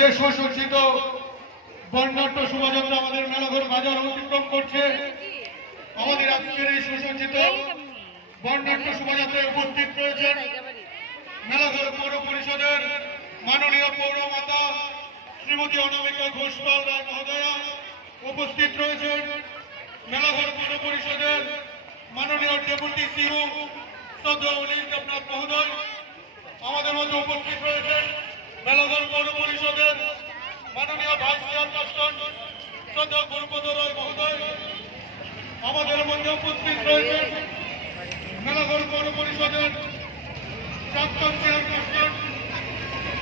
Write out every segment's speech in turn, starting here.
যে সুসজ্জিত বর্ণাঢ্য শোভাযাত্রা আমাদের মেলাঘর বাজার অতিক্রম করছে, আমাদের আজকের এই সুসজ্জিত বর্ণাঢ্য শোভাযাত্রায় উপস্থিত রয়েছেন মেলাঘর পৌর পরিষদের মাননীয় পৌরমাতা শ্রীমতী অনামিকা ঘোষপাল রায় মহোদয়া, উপস্থিত রয়েছেন মেলাঘর পৌর পরিষদের মাননীয় ডেপুটি সিইও শ্রদ্ধেয় অনিল দেবনাথ মহোদয়, আমাদের মধ্যে উপস্থিত রয়েছেন মেলাঘর পৌর পরিষদের মাননীয় ভাইস চেয়ারপারসন শ্রদ্ধেয় গুরুপদ রায় মহোদয়, আমাদের মধ্যে উপস্থিত রয়েছেন মেলাঘর পৌর পরিষদের প্রাক্তন চেয়ারপারসন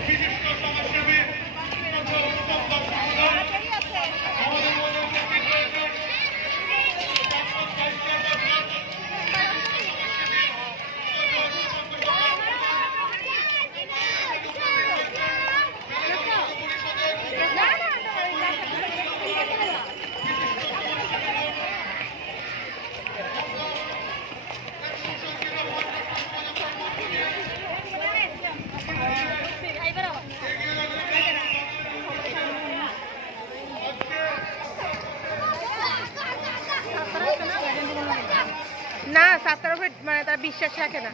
বিশিষ্ট সমাজসেবী উত্তম দাস মহোদয়, আমাদের মধ্যে উপস্থিত রয়েছেন প্রাক্তন ভাইস চেয়ারপারসন না, সাতটার উপরে মানে তার বিশ্বাস রাখে না।